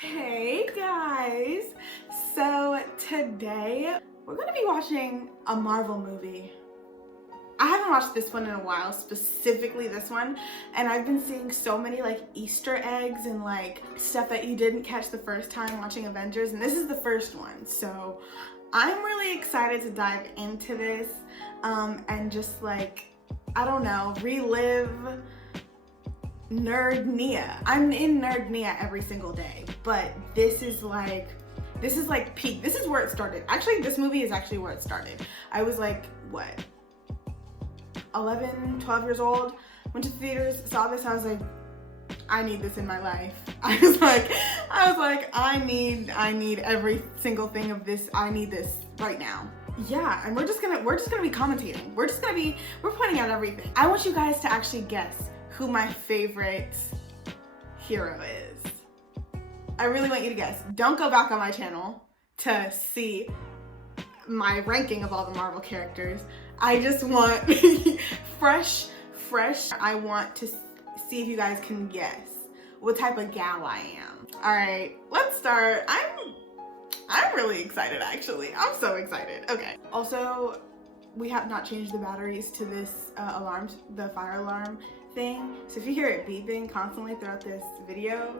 Hey guys! So today we're gonna be watching a Marvel movie. I haven't watched this one in a while, specifically this one, and I've been seeing so many like Easter eggs and like stuff that you didn't catch the first time watching Avengers, and this is the first one. So I'm really excited to dive into this and just like, I don't know, relive nerdnia. I'm in nerdnia every single day, but this is like peak. This is where it started. Actually, this movie is actually where it started. I was like, what, 11, 12 years old, went to the theaters, saw this, I was like, I need this in my life. I was like, I need every single thing of this. I need this right now. Yeah, and we're just gonna be commentating. We're pointing out everything. I want you guys to actually guess who my favorite hero is. I really want you to guess. Don't go back on my channel to see my ranking of all the Marvel characters. I just want fresh. I want to see if you guys can guess what type of gal I am. All right, let's start. I'm really excited, actually. I'm so excited. Okay. Also, we have not changed the batteries to this the fire alarm thing. So if you hear it beeping constantly throughout this video,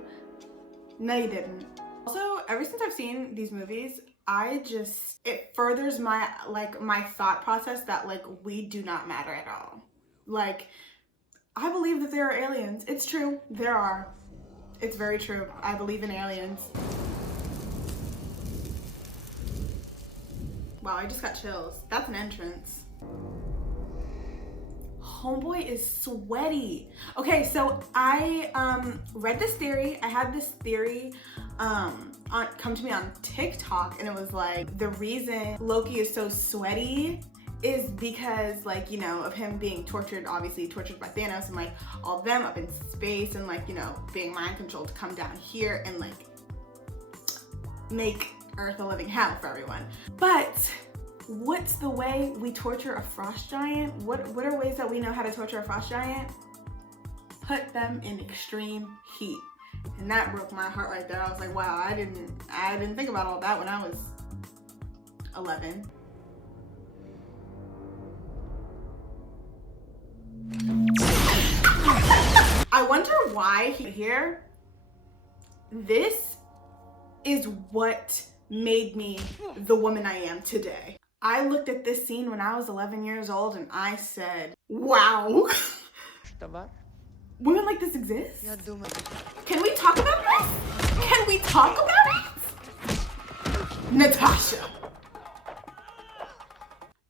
no you didn't. Also, ever since I've seen these movies, it furthers my thought process that like we do not matter at all. Like, I believe that there are aliens. It's true, there are. It's very true. I believe in aliens. Wow, I just got chills. That's an entrance. Homeboy is sweaty. Okay, so I read this theory. I had this theory come to me on TikTok, and it was like, the reason Loki is so sweaty is because, like, you know, of him being tortured, obviously tortured by Thanos, and like all of them up in space, and like, you know, being mind controlled to come down here and like make Earth a living hell for everyone. But what's the way we torture a frost giant? What are ways that we know how to torture a frost giant? Put them in extreme heat. And that broke my heart right there. I was like, wow, I didn't think about all that when I was 11. I wonder why here. This is what made me the woman I am today. I looked at this scene when I was 11 years old and I said, wow. Women like this exist? Can we talk about this? Can we talk about it? Natasha.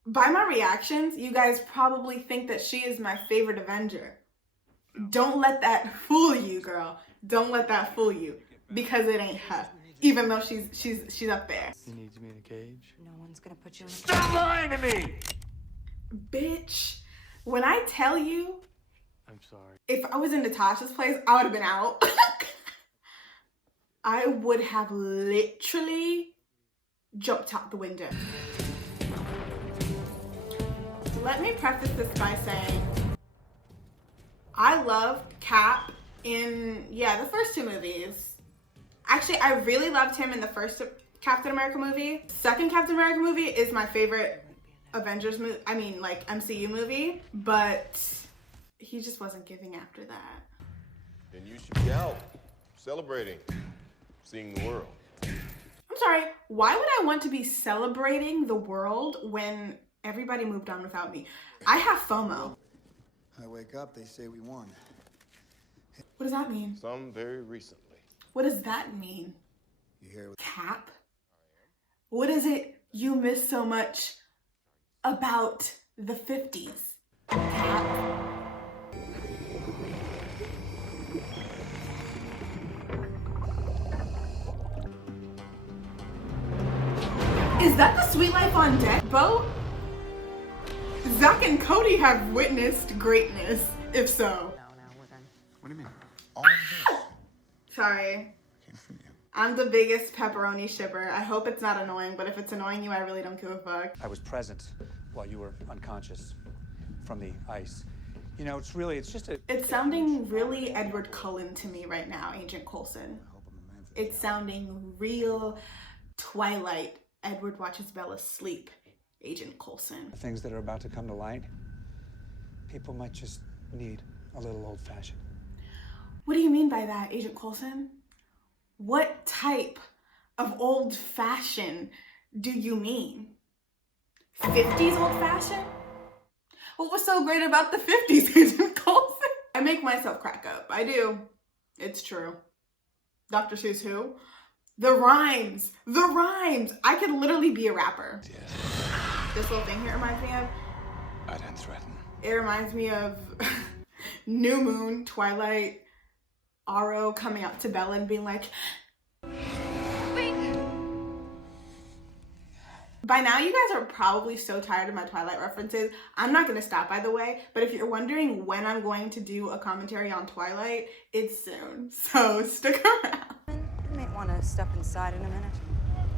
By my reactions, you guys probably think that she is my favorite Avenger. Don't let that fool you, girl. Don't let that fool you, because it ain't her. Even though she's up there. He needs me in a cage. No one's gonna put you in. Stop lying to me! Bitch, when I tell you, I'm sorry. if I was in Natasha's place, I would have been out. I would have literally jumped out the window. Let me preface this by saying, I loved Cap in, the first two movies. Actually, I really loved him in the first Captain America movie. Second Captain America movie is my favorite Avengers movie, MCU movie, but he just wasn't giving after that. Then you should be out, celebrating, seeing the world. I'm sorry, why would I want to be celebrating the world when everybody moved on without me? I have FOMO. I wake up, they say we won. What does that mean? Some very recently. What does that mean? You hear what? Cap? What is it you miss so much about the 50s? Cap? Is that the Sweet Life on Deck boat? Zach and Cody have witnessed greatness, if so. No, we're done. What do you mean? All this Sorry. came from you. I'm the biggest pepperoni shipper. I hope it's not annoying, but if it's annoying you, I really don't give a fuck. I was present while you were unconscious from the ice. You know, it's just a... It's sounding really Edward Cullen to me right now, Agent Coulson. I hope I'm a man for It's sounding real Twilight. Edward watches Bella sleep. Agent Coulson. The things that are about to come to light, people might just need a little old-fashioned. What do you mean by that, Agent Coulson? What type of old-fashioned do you mean? 50s old-fashioned? What was so great about the 50s, Agent Coulson? I make myself crack up. I do. It's true. Dr. Seuss who? The rhymes. The rhymes. I could literally be a rapper. Yes. This little thing here reminds me of. I don't threaten. It reminds me of New Moon, Twilight, Aro coming up to Bella and being like, Wink. By now, you guys are probably so tired of my Twilight references. I'm not going to stop, by the way, but if you're wondering when I'm going to do a commentary on Twilight, it's soon. So stick around. You might want to step inside in a minute.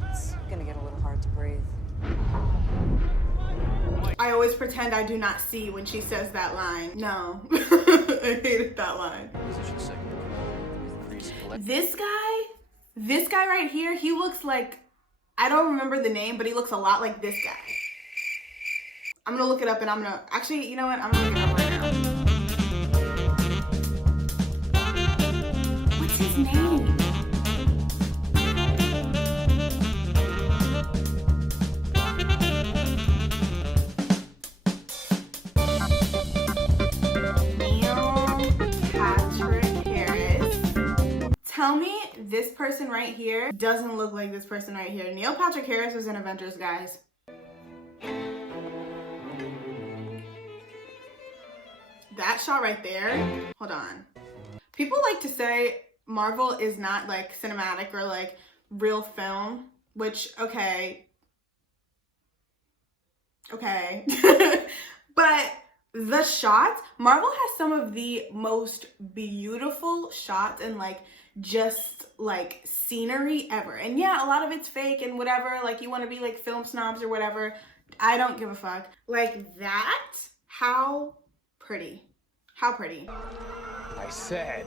It's gonna get a little hard to breathe. I always pretend I do not see when she says that line. No, I hated that line. This guy right here, he looks like, I don't remember the name, but he looks a lot like this guy. I'm gonna look it up and I'm gonna, actually, you know what? I'm gonna look it up right now. What's his name? Tell me this person right here doesn't look like this person right here. Neil Patrick Harris was in Avengers, guys. That shot right there, hold on. People like to say Marvel is not like cinematic or like real film, which, okay. But the shots, Marvel has some of the most beautiful shots and like just like scenery ever. And yeah, a lot of it's fake and whatever, like you want to be like film snobs or whatever. I don't give a fuck. Like that, how pretty. How pretty. I said.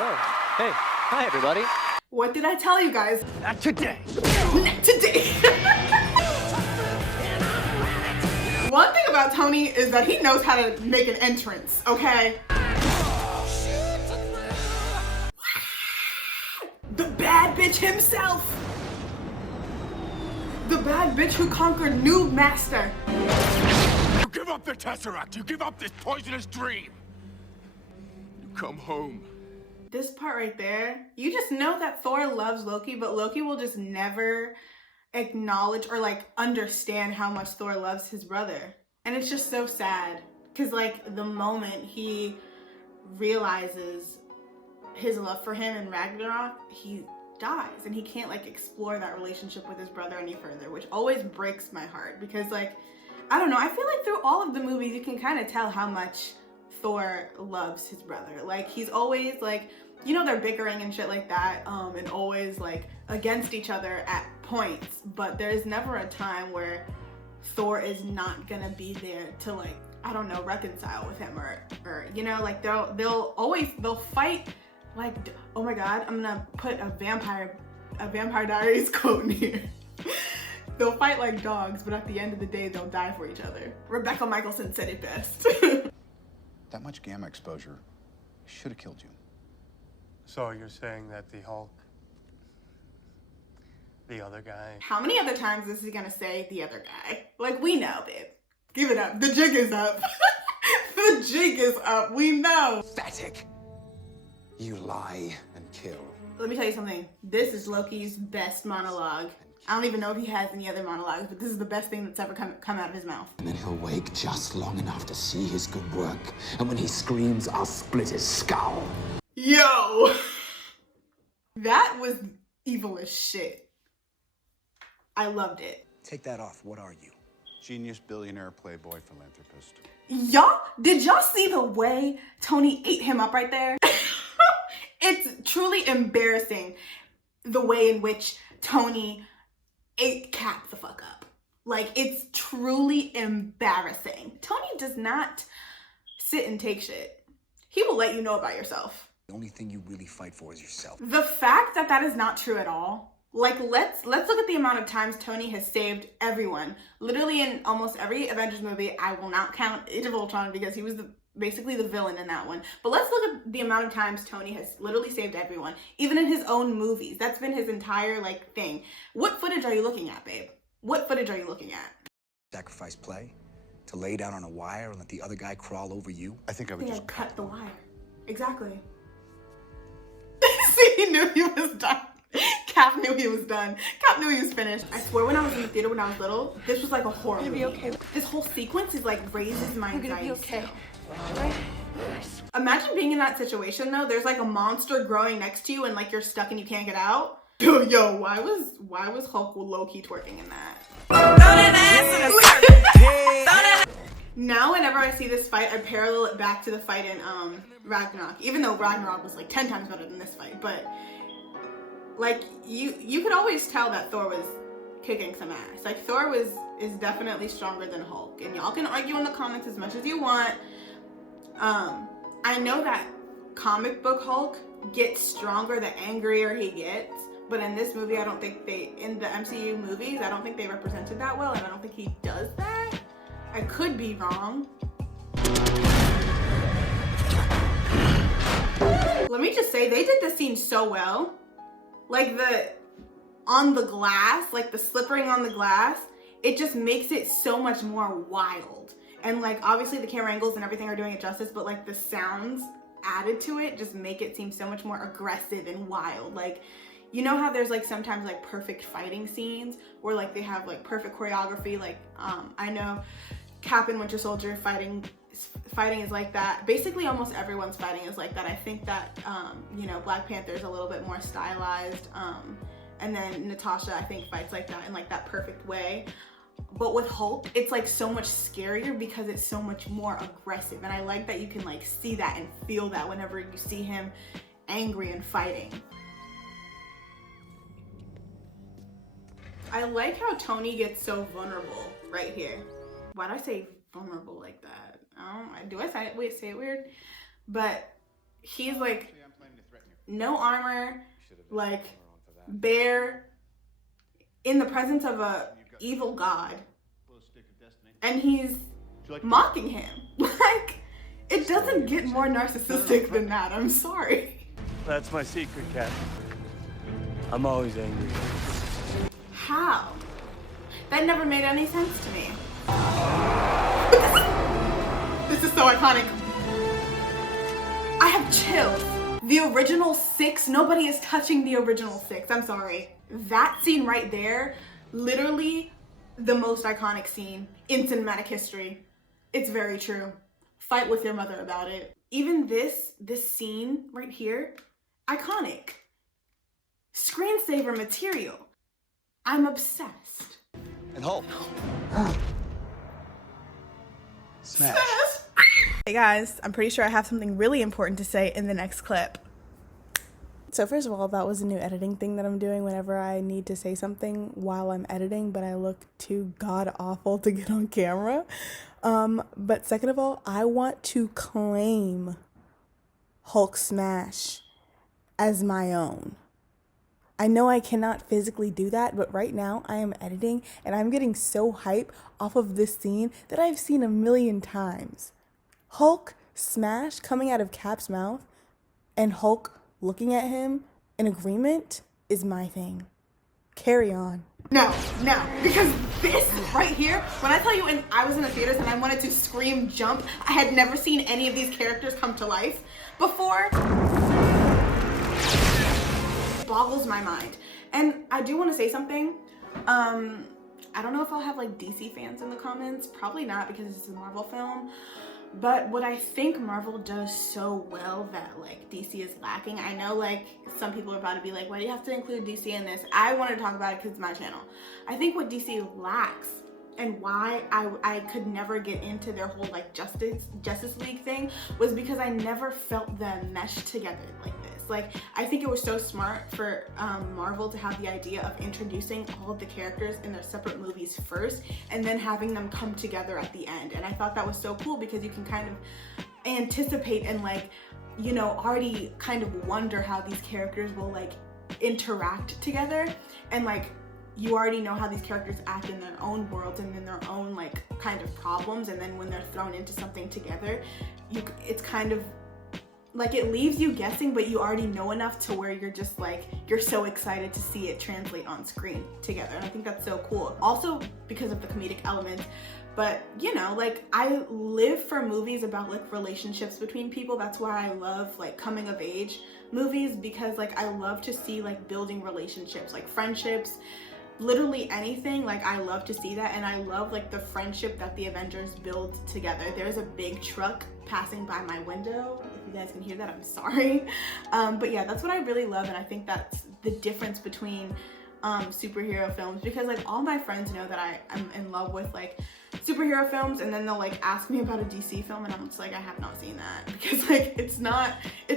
Oh, hey, hi everybody. What did I tell you guys? Not today. Not today. One thing about Tony is that he knows how to make an entrance, okay? The bad bitch himself. The bad bitch who conquered Noob Master. You give up the Tesseract. You give up this poisonous dream. You come home. This part right there, you just know that Thor loves Loki, but Loki will just never acknowledge or like understand how much Thor loves his brother. And it's just so sad because like the moment he realizes his love for him in Ragnarok, he dies and he can't like explore that relationship with his brother any further, which always breaks my heart because like, I don't know, I feel like through all of the movies you can kind of tell how much Thor loves his brother. Like he's always like, you know, they're bickering and shit like that, and always like against each other at points, but there's never a time where Thor is not gonna be there to like, I don't know, reconcile with him or you know, like they'll fight like, oh my god, I'm gonna put a Vampire Diaries quote in here. They'll fight like dogs, but at the end of the day, they'll die for each other. Rebecca Michelson said it best. That much gamma exposure should have killed you. So you're saying that the Hulk, the other guy... How many other times is he gonna say the other guy? Like, we know, babe. Give it up. The jig is up. The jig is up. We know. Pathetic. You lie and kill. Let me tell you something. This is Loki's best monologue. I don't even know if he has any other monologues, but this is the best thing that's ever come out of his mouth. And then he'll wake just long enough to see his good work. And when he screams, I'll split his skull. Yo! That was evil as shit. I loved it. Take that off. What are you? Genius, billionaire, playboy, philanthropist. Did y'all see the way Tony ate him up right there? It's truly embarrassing the way in which Tony ate Cap the fuck up. Like, it's truly embarrassing. Tony does not sit and take shit. he will let you know about yourself. The only thing you really fight for is yourself. The fact that that is not true at all. Like, let's look at the amount of times Tony has saved everyone. Literally in almost every Avengers movie. I will not count Age of Ultron because he was basically the villain in that one. But let's look at the amount of times Tony has literally saved everyone, even in his own movies. That's been his entire like thing. What footage are you looking at, babe? What footage are you looking at? Sacrifice play? To lay down on a wire and let the other guy crawl over you? I think I would Yeah, just cut the wire. Exactly. See, he knew he was done. Cap knew he was done. Cap knew he was finished. I swear when I was in the theater when I was little, this was like a horror movie. You're gonna be okay. This whole sequence is like raises my You're anxiety. gonna be okay. Right? Imagine being in that situation though. There's like a monster growing next to you and like you're stuck and you can't get out. Yo, why was Hulk low-key twerking in that? Now whenever I see this fight, I parallel it back to the fight in Ragnarok. Even though Ragnarok was like 10 times better than this fight, but like you could always tell that Thor was kicking some ass. Like Thor is definitely stronger than Hulk, and y'all can argue in the comments as much as you want. I know that comic book Hulk gets stronger the angrier he gets, but in this movie, I don't think in the MCU movies, I don't think they represented that well, and I don't think he does that. I could be wrong. Let me just say, they did this scene so well. Like on the glass, like the slippering on the glass, it just makes it so much more wild. And like, obviously the camera angles and everything are doing it justice, but like the sounds added to it just make it seem so much more aggressive and wild. Like, you know how there's like sometimes like perfect fighting scenes where like they have like perfect choreography. Like, I know Cap and Winter Soldier fighting is like that. Basically almost everyone's fighting is like that. I think that, you know, Black Panther is a little bit more stylized. And then Natasha, I think, fights like that in like that perfect way. But with Hulk, it's like so much scarier because it's so much more aggressive. And I like that you can like see that and feel that whenever you see him angry and fighting. I like how Tony gets so vulnerable right here. Why'd I say vulnerable like that? Do I say it weird? But he's like no armor, like bare in the presence of a evil god, and he's mocking him. Like, it doesn't get more narcissistic than that. I'm sorry. That's my secret, Cat. I'm always angry. How? That never made any sense to me. This is so iconic. I have chills. The original 6, nobody is touching the original 6. I'm sorry. That scene right there, literally the most iconic scene in cinematic history. It's very true. Fight with your mother about it. Even this scene right here, iconic. Screensaver material. I'm obsessed. And Hulk. Smash. Hey guys, I'm pretty sure I have something really important to say in the next clip. So first of all, that was a new editing thing that I'm doing whenever I need to say something while I'm editing, but I look too god awful to get on camera. But second of all, I want to claim Hulk Smash as my own. I know I cannot physically do that, but right now I am editing and I'm getting so hype off of this scene that I've seen a million times. Hulk Smash coming out of Cap's mouth and Hulk looking at him in agreement is my thing. Carry on. No, because this right here, when I tell you I was in the theaters and I wanted to scream, jump, I had never seen any of these characters come to life before. It boggles my mind. And I do want to say something. I don't know if I'll have like DC fans in the comments. Probably not, because this is a Marvel film. But what I think Marvel does so well that like DC is lacking, I know like some people are about to be like, why do you have to include DC in this? I want to talk about it because it's my channel. I think what DC lacks and why I could never get into their whole like Justice League thing was because I never felt them mesh together like this. Like, I think it was so smart for Marvel to have the idea of introducing all of the characters in their separate movies first and then having them come together at the end. And I thought that was so cool because you can kind of anticipate and like, you know, already kind of wonder how these characters will like interact together, and like you already know how these characters act in their own worlds and in their own like kind of problems, and then when they're thrown into something together, it's kind of like it leaves you guessing, but you already know enough to where you're just like, you're so excited to see it translate on screen together. And I think that's so cool. Also because of the comedic element, but you know, like I live for movies about like relationships between people. That's why I love like coming of age movies, because like I love to see like building relationships, like friendships, literally anything. Like I love to see that, and I love like the friendship that the Avengers build together. There's a big truck passing by my window. If you guys can hear that, I'm sorry. But yeah, that's what I really love, and I think that's the difference between superhero films, because like all my friends know that I'm in love with like superhero films, and then they'll like ask me about a DC film, and I'm just like, I have not seen that, because like it's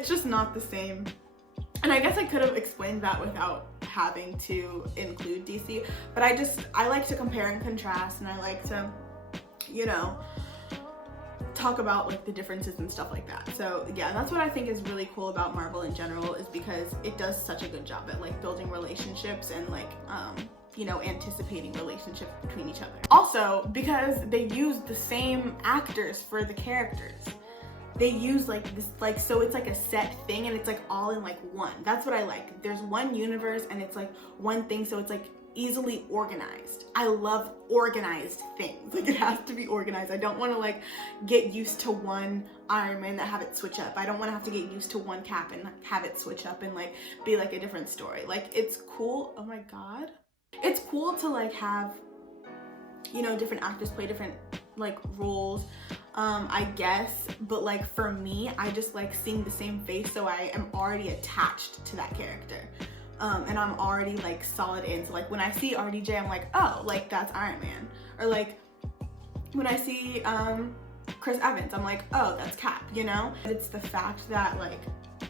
just not the same. And I guess I could have explained that without having to include DC, but I like to compare and contrast, and I like to, you know, talk about like the differences and stuff like that. So yeah, that's what I think is really cool about Marvel in general, is because it does such a good job at like building relationships and like you know, anticipating relationships between each other. Also, because they use the same actors for the characters. They use like this, like, so it's like a set thing, and it's like all in like one. That's what I like. There's one universe and it's like one thing, so it's like easily organized. I love organized things. Like it has to be organized. I don't want to like get used to one Iron Man that have it switch up. I don't want to have to get used to one Cap and have it switch up and like be like a different story. Like it's cool. Oh my god. It's cool to like have, you know, different actors play different like roles, I guess, but like for me, I just like seeing the same face, so I am already attached to that character, and I'm already like solid in. So like when I see RDJ, I'm like, oh, like that's Iron Man. Or like when I see Chris Evans, I'm like, oh, that's Cap, you know? It's the fact that like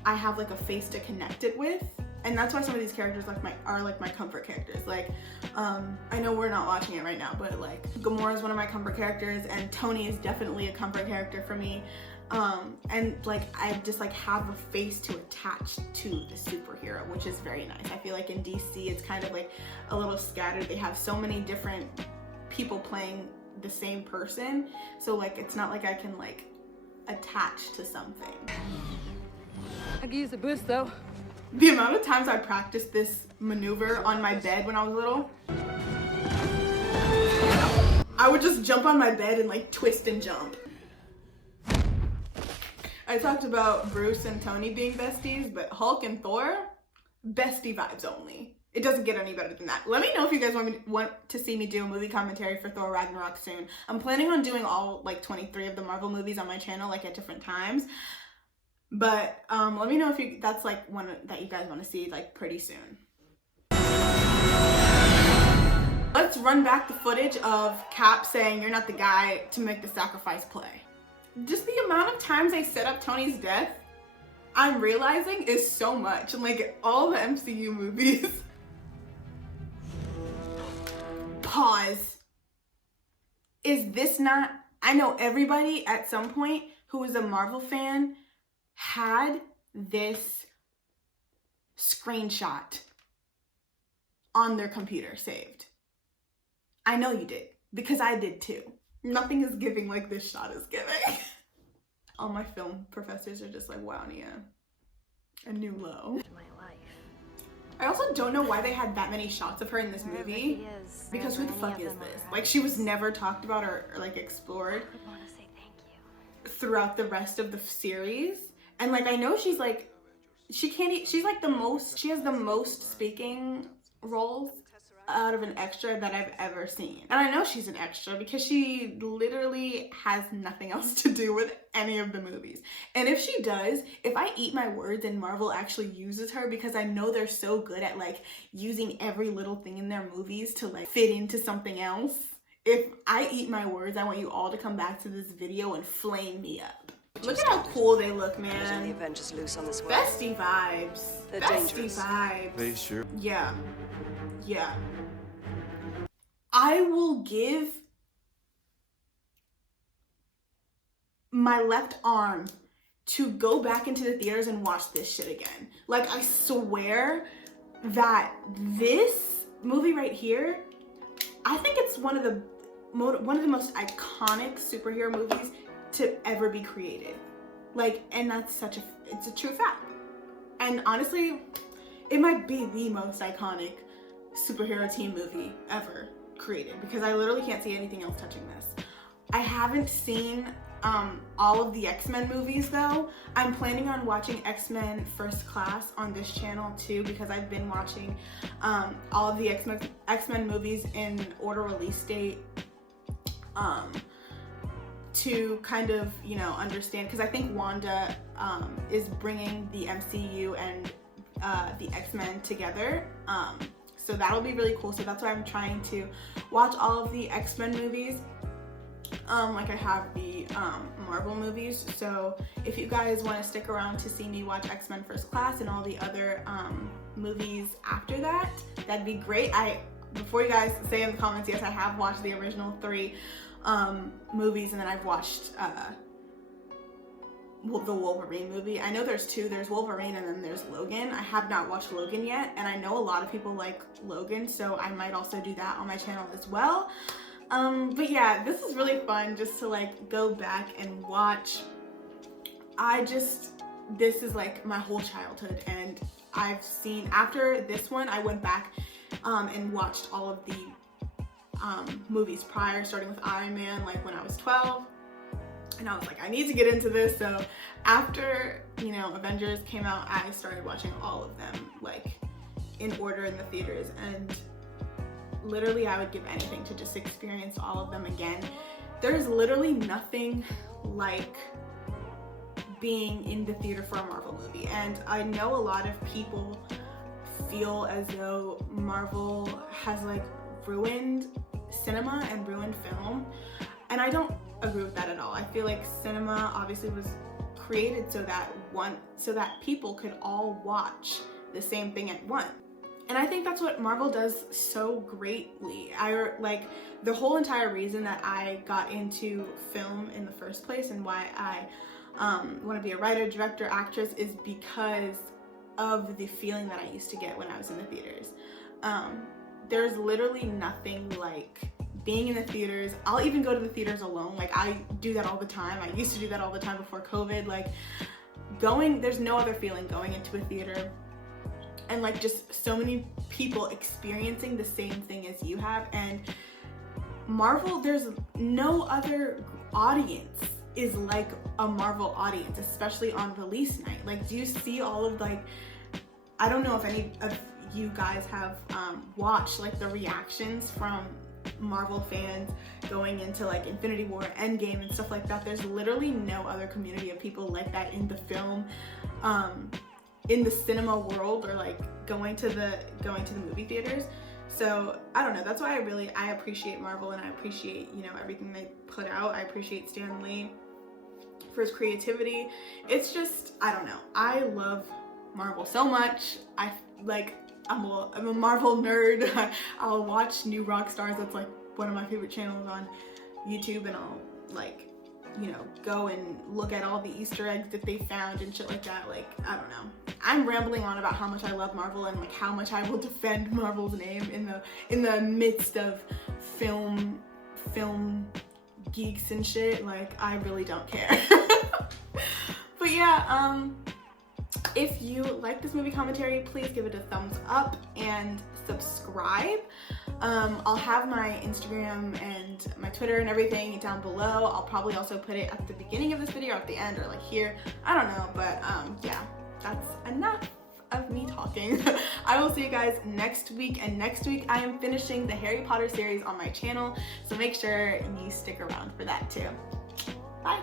I have like a face to connect it with. And that's why some of these characters are my comfort characters. Like, I know we're not watching it right now, but like Gamora is one of my comfort characters, and Tony is definitely a comfort character for me. And like I just like have a face to attach to the superhero, which is very nice. I feel like in DC it's kind of like a little scattered. They have so many different people playing the same person, so like it's not like I can like attach to something. I could use a boost though. The amount of times I practiced this maneuver on my bed when I was little, I would just jump on my bed and like twist and jump. I talked about Bruce and Tony being besties, but Hulk and Thor, bestie vibes only. It doesn't get any better than that. Let me know if you guys want to see me do a movie commentary for Thor Ragnarok soon. I'm planning on doing all like 23 of the Marvel movies on my channel, like at different times. But let me know if that's like one that you guys want to see like pretty soon. Let's run back the footage of Cap saying, "You're not the guy to make the sacrifice play." Just the amount of times they set up Tony's death, I'm realizing is so much. And like all the MCU movies. Pause. Is this not, I know everybody at some point who is a Marvel fan had this screenshot on their computer saved. I know you did, because I did too. Nothing is giving like this shot is giving. All my film professors are just like, wow, Nia, a new low. I also don't know why they had that many shots of her in this movie, because who the fuck is this? Like she was never talked about or like explored throughout the rest of the series. And like I know she's like, she's like she has the most speaking roles out of an extra that I've ever seen. And I know she's an extra because she literally has nothing else to do with any of the movies. And if she does, if I eat my words and Marvel actually uses her, because I know they're so good at like using every little thing in their movies to like fit into something else. If I eat my words, I want you all to come back to this video and flame me up. Look at how cool they look, man. The Avengers loose on this way. Bestie vibes. They're Bestie dangerous. vibes. They sure. Yeah. Yeah. I will give my left arm to go back into the theaters and watch this shit again. Like, I swear that this movie right here, I think it's one of the most iconic superhero movies to ever be created. Like, and that's it's a true fact. And honestly, it might be the most iconic superhero team movie ever created, because I literally can't see anything else touching this. I haven't seen all of the X-Men movies though. I'm planning on watching X-Men First Class on this channel too, because I've been watching all of the X-Men movies in order release date to kind of, you know, understand, because I think Wanda is bringing the MCU and the X-Men together. So that'll be really cool. So that's why I'm trying to watch all of the X-Men movies like I have the Marvel movies. So if you guys want to stick around to see me watch X-Men First Class and all the other movies after that, that'd be great. Before you guys say in the comments, yes, I have watched the original 3 movies, and then I've watched the Wolverine movie. I know there's 2. There's Wolverine and then there's Logan. I have not watched Logan yet, and I know a lot of people like Logan, so I might also do that on my channel as well. But yeah, this is really fun just to like go back and watch. This is like my whole childhood, and I've seen, after this one, I went back and watched all of the movies prior, starting with Iron Man, like when I was 12. And I was like, I need to get into this. So after, you know, Avengers came out, I started watching all of them like in order in the theaters, and literally I would give anything to just experience all of them again. There's literally nothing like being in the theater for a Marvel movie, and I know a lot of people feel as though Marvel has like ruined cinema and ruined film, and I don't agree with that at all. I feel like cinema obviously was created so that people could all watch the same thing at once. And I think that's what Marvel does so greatly. Like, the whole entire reason that I got into film in the first place, and why I want to be a writer, director, actress, is because of the feeling that I used to get when I was in the theaters. There's literally nothing like being in the theaters. I'll even go to the theaters alone. Like, I do that all the time. I used to do that all the time before COVID. Like, there's no other feeling going into a theater and like just so many people experiencing the same thing as you have. And Marvel, there's no other audience is like a Marvel audience, especially on release night. Like, do you see all of, like, I don't know if any of you guys have watched like the reactions from Marvel fans going into like Infinity War, Endgame, and stuff like that. There's literally no other community of people like that in the film, in the cinema world, or like going to the movie theaters. So I don't know, that's why I appreciate Marvel, and I appreciate, you know, everything they put out. I appreciate Stan Lee for his creativity. It's just, I don't know, I love Marvel so much. I'm a Marvel nerd. I'll watch New Rockstars. That's like one of my favorite channels on YouTube, and I'll like, you know, go and look at all the Easter eggs that they found and shit like that. Like, I don't know. I'm rambling on about how much I love Marvel and like how much I will defend Marvel's name in the midst of film geeks and shit. Like, I really don't care. But yeah, if you like this movie commentary, please give it a thumbs up and subscribe. I'll have my Instagram and my Twitter and everything down below. I'll probably also put it at the beginning of this video or at the end, or like here. I don't know, but yeah, that's enough of me talking. I will see you guys next week, and next week I am finishing the Harry Potter series on my channel, so make sure you stick around for that too. Bye.